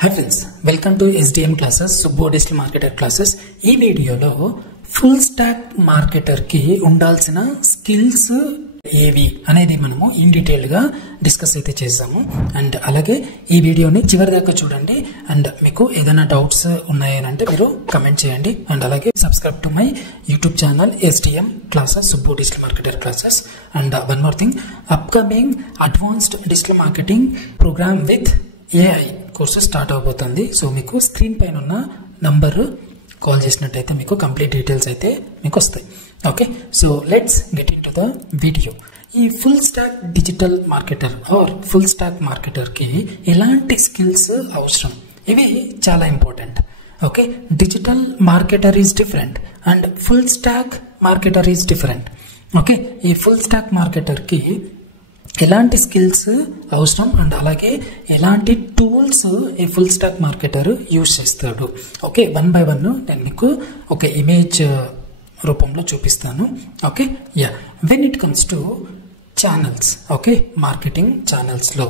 Hi friends, welcome to SDM classes, Subbo Digital Marketer classes. ఈ వీడియోలో full stack marketer కి ఉండాల్సిన skills ఏవి అనేది మనము ఇన్ డీటెయిల్ గా డిస్కస్ అయితే చేసాము. అండ్ అలాగే ఈ వీడియోని చివరి దాకా చూడండి. అండ్ మీకు ఏదైనా డౌట్స్ ఉన్నాయంటే మీరు కమెంట్ చేయండి. అండ్ అలాగే subscribe to my YouTube channel SDM classes, Subbu digital marketer classes. And one more thing, upcoming advanced digital marketing programme with AI course start అవబోతుంది. సో మీకు స్క్రీన్ పైన ఉన్న నంబర్ కాల్ చేసినట్టయితే మీకు కంప్లీట్ డీటెయిల్స్ అయితే మీకు వస్తాయి. Okay, so let's get into the video. ఈ full stack digital marketer or full stack marketer కి ఎలాంటి స్కిల్స్ అవసరం, ఇవి చాలా important. Okay, digital marketer is different and full stack marketer is different. Okay, ఈ ఫుల్ స్టాక్ మార్కెటర్ కి ఎలాంటి skills అవసరం అండ్ అలాగే ఎలాంటి టూల్స్ ఈ ఫుల్ స్టాక్ మార్కెటర్ యూజ్ చేస్తాడు. ఓకే, వన్ బై వన్ నేను మీకు ఒక ఇమేజ్ రూపంలో చూపిస్తాను. Okay, yeah, when it comes to channels, okay, marketing channels లో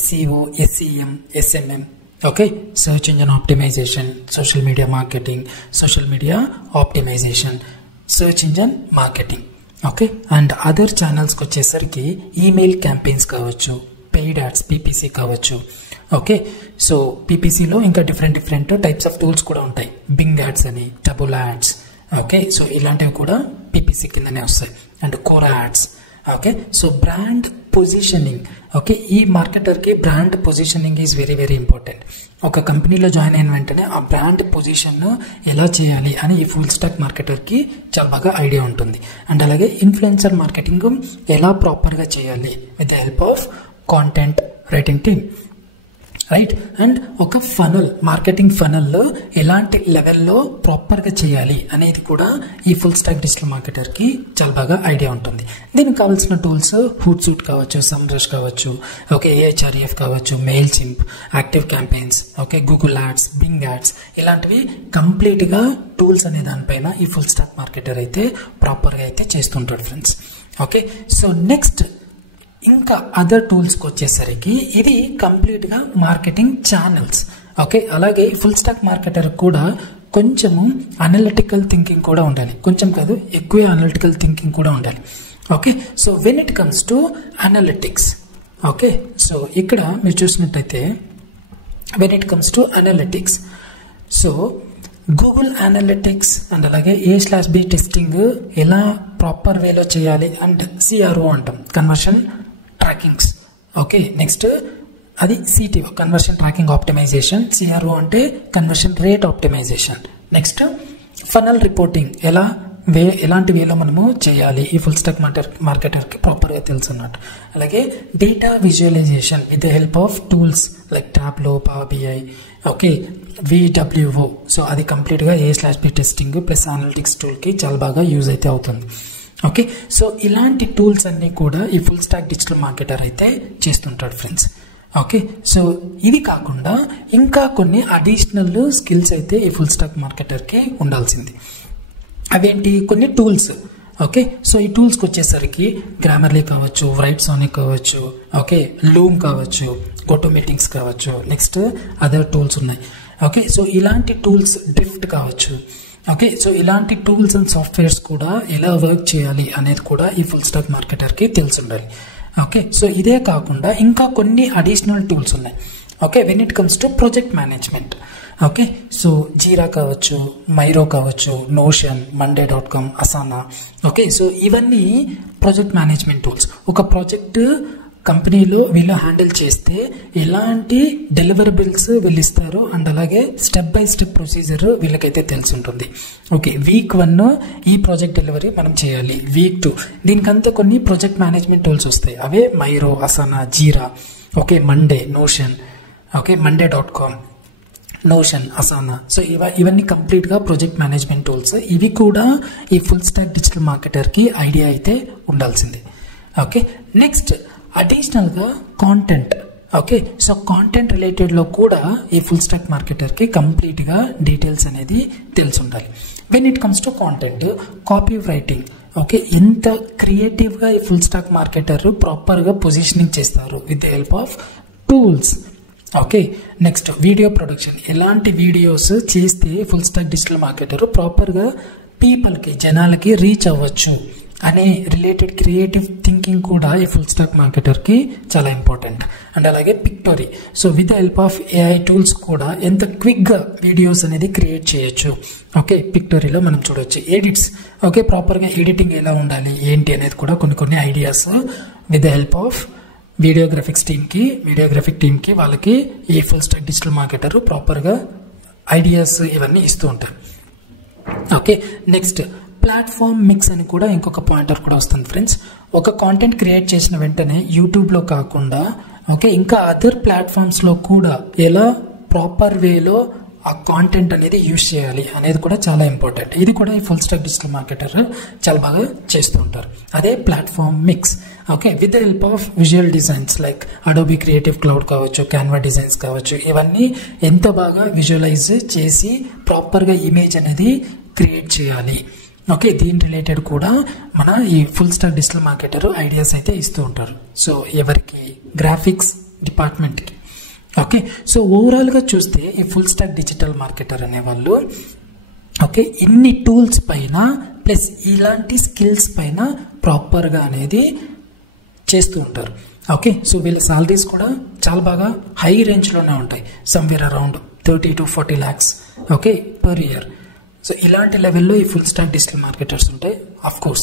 SEO, SEM, SMM, okay, search engine optimisation, social media marketing, social media optimisation, search engine marketing. Okay, and other ఛానల్స్కి వచ్చేసరికి email campaigns కావచ్చు, paid ads, PPC కావచ్చు. Okay, so PPCలో ఇంకా different types of tools కూడా ఉంటాయి. Bing ads అని, double ads. Okay, so ఇలాంటివి కూడా PPC కిందనే వస్తాయి. And Quora ads. Okay, so brand positioning. Okay, ఈ మార్కెటర్కి brand positioning is very very important. ఒక కంపెనీలో జాయిన్ అయిన వెంటనే ఆ బ్రాండ్ పొజిషన్ ఎలా చేయాలి అని ఈ ఫుల్ స్టాక్ మార్కెటర్కి చాలా బాగా ఐడియా ఉంటుంది. అండ్ అలాగే ఇన్ఫ్లుయెన్సర్ మార్కెటింగ్ ఎలా ప్రాపర్గా చేయాలి with the help of content writing team, right. And ఒక ఫనల్, మార్కెటింగ్ ఫనల్లో ఎలాంటి లెవెల్లో ప్రాపర్గా చేయాలి అనేది కూడా ఈ ఫుల్ స్టాక్ డిజిటల్ మార్కెటర్కి చాలా బాగా ఐడియా ఉంటుంది. దీనికి కావాల్సిన టూల్స్ హూట్సూట్ కావచ్చు, సమ్రష్ కావచ్చు, ఓకే, AHREF కావచ్చు, Mailchimp, active campaigns, okay, Google ads, Bing ads, ఇలాంటివి కంప్లీట్గా టూల్స్ అనే దానిపైన ఈ ఫుల్ స్టాక్ మార్కెటర్ అయితే ప్రాపర్గా అయితే చేస్తుంటాడు ఫ్రెండ్స్. ఓకే, సో నెక్స్ట్ ఇంకా అదర్ టూల్స్కి వచ్చేసరికి ఇది కంప్లీట్గా మార్కెటింగ్ ఛానల్స్. ఓకే, అలాగే ఫుల్ స్టాక్ మార్కెటర్ కూడా కొంచెము అనలిటికల్ థింకింగ్ కూడా ఉండాలి. కొంచెం కాదు, ఎక్కువ అనలిటికల్ థింకింగ్ కూడా ఉండాలి. Okay, so when it comes to analytics, okay, so ఇక్కడ మీరు చూసినట్టయితే when it comes to analytics, so Google analytics and అలాగే A/B టెస్టింగ్ ఎలా ప్రాపర్ వేలో చేయాలి అండ్ CRO అంటాం, కన్వర్షన్ ట్రాకింగ్స్. ఓకే, నెక్స్ట్ అది CTO, conversion tracking optimisation. CRO అంటే conversion rate optimisation. Next funnel reporting, ఎలాంటి వేలో మనము చేయాలి ఈ ఫుల్ స్టాక్ మార్కెటర్కి ప్రాపర్గా తెలుసు అన్నట్టు. అలాగే data visualisation with the help of tools like Tableau, power BI, okay, VWO. So అది కంప్లీట్గా A/B టెస్టింగ్ ప్లస్ అనలిటిక్స్ టూల్కి చాలా బాగా యూజ్ అయితే అవుతుంది. ఓకే, సో ఇలాంటి టూల్స్ అన్ని కూడా ఈ ఫుల్ స్టాక్ డిజిటల్ మార్కెటర్ అయితే చేస్తుంటాడు ఫ్రెండ్స్. ఓకే, సో ఇవి కాకుండా ఇంకా కొన్ని అడిషనల్ స్కిల్స్ అయితే ఈ ఫుల్ స్టాక్ మార్కెటర్కి ఉండాల్సింది. అవేంటి, కొన్ని టూల్స్. ఓకే, సో ఈ టూల్స్కి వచ్చేసరికి గ్రామర్లీ కావచ్చు, రైట్సానిక్ కావచ్చు, ఓకే, లూమ్ కావచ్చు, గోటో మీటింగ్స్ కావచ్చు, నెక్స్ట్ అదర్ టూల్స్ ఉన్నాయి. ఓకే, సో ఇలాంటి టూల్స్, డ్రిఫ్ట్ కావచ్చు. ఓకే, సో ఇలాంటి టూల్స్ అండ్ సాఫ్ట్వేర్స్ కూడా ఎలా వర్క్ చేయాలి అనేది కూడా ఈ ఫుల్ స్టాక్ మార్కెటర్కి తెలిసి ఉండాలి. ఓకే, సో ఇదే కాకుండా ఇంకా కొన్ని అడిషనల్ టూల్స్ ఉన్నాయి. Okay, when it comes to project management, okay, so Jira కావచ్చు, మైరో కావచ్చు, Notion, monday.com, Asana. Okay, so ఇవన్నీ ప్రాజెక్ట్ మేనేజ్మెంట్ టూల్స్. ఒక ప్రాజెక్ట్ కంపెనీలో వీళ్ళు హ్యాండిల్ చేస్తే ఎలాంటి డెలివరబుల్స్ వీళ్ళు ఇస్తారు అండ్ అలాగే స్టెప్ బై స్టెప్ ప్రొసీజర్ వీళ్ళకైతే తెలిసి ఉంటుంది. ఓకే, వీక్ 1 ఈ ప్రాజెక్ట్ డెలివరీ మనం చేయాలి, వీక్ 2 దీనికంతా కొన్ని ప్రాజెక్ట్ మేనేజ్మెంట్ టూల్స్ వస్తాయి. అవే Miro, Asana, Jira, okay, Monday, Notion, okay, monday.com, Notion, Asana. So ఇవన్నీ కంప్లీట్గా ప్రాజెక్ట్ మేనేజ్మెంట్ టూల్స్. ఇవి కూడా ఈ ఫుల్ స్టాక్ డిజిటల్ మార్కెటర్కి ఐడియా అయితే ఉండాల్సిందే. ఓకే, నెక్స్ట్ అడిషనల్గా కాంటెంట్. ఓకే, సో కాంటెంట్ రిలేటెడ్లో కూడా ఈ ఫుల్ స్టాక్ మార్కెటర్కి కంప్లీట్గా డీటెయిల్స్ అనేది తెలిసి ఉండాలి. When it comes to content, copy writing. Okay, ఎంత క్రియేటివ్గా ఈ ఫుల్ స్టాక్ మార్కెటర్ ప్రాపర్గా పొజిషనింగ్ చేస్తారు with the help of tools. Okay, next video production. ఎలాంటి వీడియోస్ చేస్తే ఫుల్ స్టాక్ డిజిటల్ మార్కెటర్ ప్రాపర్గా పీపుల్కి, జనాలకి రీచ్ అవ్వచ్చు అనే రిలేటెడ్ క్రియేటివ్ థింకింగ్ కూడా ఈ ఫుల్ స్టాక్ మార్కెటర్కి చాలా ఇంపార్టెంట్. అండ్ అలాగే Pictory. So with the help of AI tools కూడా ఎంత క్విక్గా వీడియోస్ అనేది క్రియేట్ చేయొచ్చు. ఓకే, పిక్టోరీలో మనం చూడొచ్చు. ఎడిట్స్, ఓకే, ప్రాపర్గా ఎడిటింగ్ ఎలా ఉండాలి ఏంటి అనేది కూడా కొన్ని ideas with the help of videographic టీమ్కి వాళ్ళకి ఈ ఫుల్ స్టాక్ డిజిటల్ మార్కెటర్ ప్రాపర్గా ఐడియాస్ ఇవన్నీ ఇస్తూ ఉంటారు. ఓకే, నెక్స్ట్ ప్లాట్ఫామ్ మిక్స్ అని కూడా ఇంకొక పాయింటర్ కూడా వస్తుంది ఫ్రెండ్స్. ఒక కాంటెంట్ క్రియేట్ చేసిన వెంటనే యూట్యూబ్లో కాకుండా ఓకే ఇంకా అదర్ ప్లాట్ఫామ్స్లో కూడా ఎలా ప్రాపర్ వేలో ఆ కాంటెంట్ అనేది యూజ్ చేయాలి అనేది కూడా చాలా ఇంపార్టెంట్. ఇది కూడా ఈ ఫుల్ స్టాక్ డిజిటల్ మార్కెటర్ చాలా బాగా చేస్తూ ఉంటారు. అదే platform mix. Okay, with the help of visual designs like Adobe creative cloud కావచ్చు, క్యాన్వా డిజైన్స్ కావచ్చు, ఇవన్నీ ఎంత బాగా విజువలైజ్ చేసి ప్రాపర్గా ఇమేజ్ అనేది క్రియేట్ చేయాలి. ఓకే, దీని రిలేటెడ్ కూడా మన ఈ full stack digital marketer ideas అయితే ఇస్తూ ఉంటారు. సో ఎవరికి? గ్రాఫిక్స్ డిపార్ట్మెంట్కి. ఓకే, సో ఓవరాల్గా చూస్తే ఈ ఫుల్ స్టాక్ డిజిటల్ మార్కెటర్ అనేవాళ్ళు ఓకే ఇన్ని టూల్స్ పైన ప్లస్ ఇలాంటి స్కిల్స్ పైన ప్రాపర్గా అనేది చేస్తూ ఉంటారు. ఓకే, సో వీళ్ళ సాలరీస్ కూడా చాలా బాగా హై రేంజ్లోనే ఉంటాయి. Somewhere around 30 to 40 lakhs okay per year. So ఇలాంటి లెవెల్లో ఈ ఫుల్ స్టాక్ డిజిటల్ మార్కెటర్స్ ఉంటాయి. ఆఫ్ కోర్స్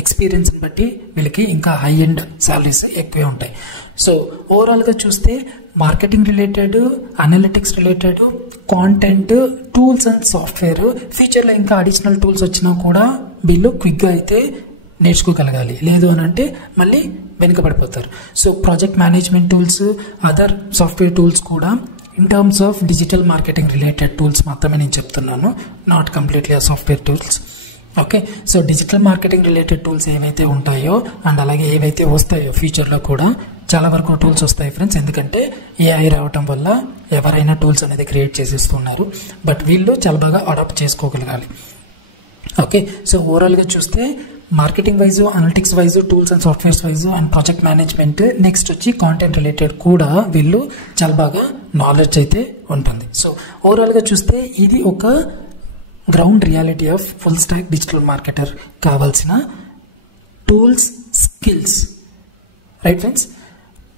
ఎక్స్పీరియన్స్ని బట్టి వీళ్ళకి ఇంకా హై ఎండ్ సాలరీస్ ఎక్కువే ఉంటాయి. సో ఓవరాల్గా చూస్తే marketing related, analytics related, content, tools and software, ఫ్యూచర్లో ఇంకా అడిషనల్ టూల్స్ వచ్చినా కూడా వీళ్ళు క్విక్గా అయితే నేర్చుకోగలగాలి. లేదు అని అంటే మళ్ళీ వెనుకబడిపోతారు. So project management tools, other software tools కూడా in terms of digital marketing related tools మాత్రమే నేను చెప్తున్నాను, నాట్ కంప్లీట్లీ ఆ software tools. Okay, so digital marketing related tools ఏవైతే ఉంటాయో అండ్ అలాగే ఏవైతే వస్తాయో ఫ్యూచర్లో కూడా చాలా వరకు టూల్స్ వస్తాయి ఫ్రెండ్స్. ఎందుకంటే ఏఐ రావటం వల్ల ఎవరైనా టూల్స్ అనేది క్రియేట్ చేసేస్తున్నారు. బట్ వీళ్ళు చాలా బాగా అడాప్ట్ చేసుకోగలగాలి. ఓకే, సో ఓవరాల్గా చూస్తే marketing wise, analytics wise, tools and softwares wise and project management, next వచ్చి కాంటెంట్ రిలేటెడ్ కూడా వీళ్ళు చాలా బాగా నాలెడ్జ్ అయితే ఉంటుంది. సో ఓవరాల్గా చూస్తే ఇది ఒక ground reality of full stack digital marketer కావాల్సిన tools, skills. Right friends,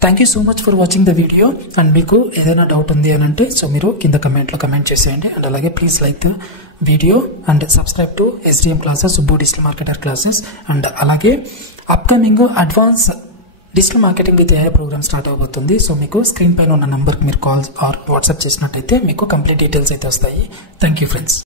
thank you so much for watching the video. And మీకు ఏదైనా డౌట్ ఉంది అని అంటే సో మీరు కింద కమెంట్లో కమెంట్ చేసేయండి. అండ్ అలాగే please like the video and subscribe to SDM classes, Subbu digital marketer classes. And అలాగే upcoming advance digital marketing with AI programme start అవబోతుంది. సో మీకు స్క్రీన్ పైన ఉన్న నంబర్కి మీరు కాల్ ఆర్ వాట్సాప్ చేసినట్టయితే మీకు కంప్లీట్ డీటెయిల్స్ అయితే వస్తాయి. Thank you friends.